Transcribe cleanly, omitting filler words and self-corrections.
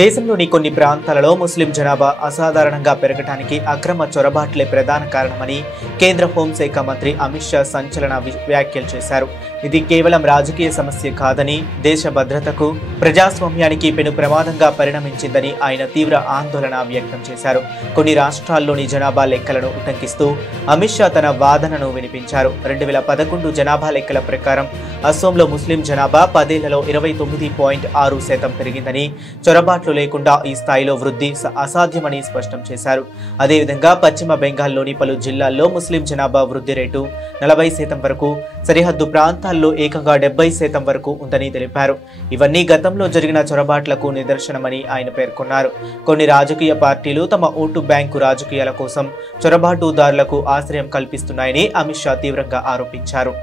దేశంలోని కొన్ని ప్రాంతాలలో ముస్లిం జనాభా అసాధారణంగా పెరగడానికి అక్రమ చొరబాట్లే ప్రధాన కారణమని కేంద్ర హోంశాఖ మంత్రి అమిత్ షా సంచలన వ్యాఖ్యలు చేశారు. ఇది కేవలం రాజకీయ సమస్య కాదని, దేశ భద్రతకు, ప్రజాస్వామ్యానికి పెను ప్రమాదంగా పరిణమించిందని ఆయన తీవ్ర ఆందోళన వ్యక్తం చేశారు. కొన్ని రాష్ట్రాల్లోని జనాభా లెక్కలను ఉటంకిస్తూ అమిత్ షా తన వాదనను వినిపించారు. 2011 జనాభా లెక్కల ప్రకారం అస్సోంలో ముస్లిం జనాభా 10 ఏళ్లలో 29.6% పెరిగిందని, చొరబాట్లు లేకుండా ఈ స్థాయిలో వృద్ధి అసాధ్యమని స్పష్టం చేశారు. అదేవిధంగా పశ్చిమ బెంగాల్లోని పలు జిల్లాల్లో ముస్లిం జనాభా వృద్ధి రేటు 40% వరకు, సరిహద్దు ప్రాంతాల్లో ఏకంగా 70% వరకు ఉందని తెలిపారు. ఇవన్నీ గతంలో జరిగిన చొరబాట్లకు నిదర్శనమని ఆయన పేర్కొన్నారు. కొన్ని రాజకీయ పార్టీలు తమ ఓటు బ్యాంకు రాజకీయాల కోసం చొరబాటుదారులకు ఆశ్రయం కల్పిస్తున్నాయని అమిత్ షా తీవ్రంగా ఆరోపించారు.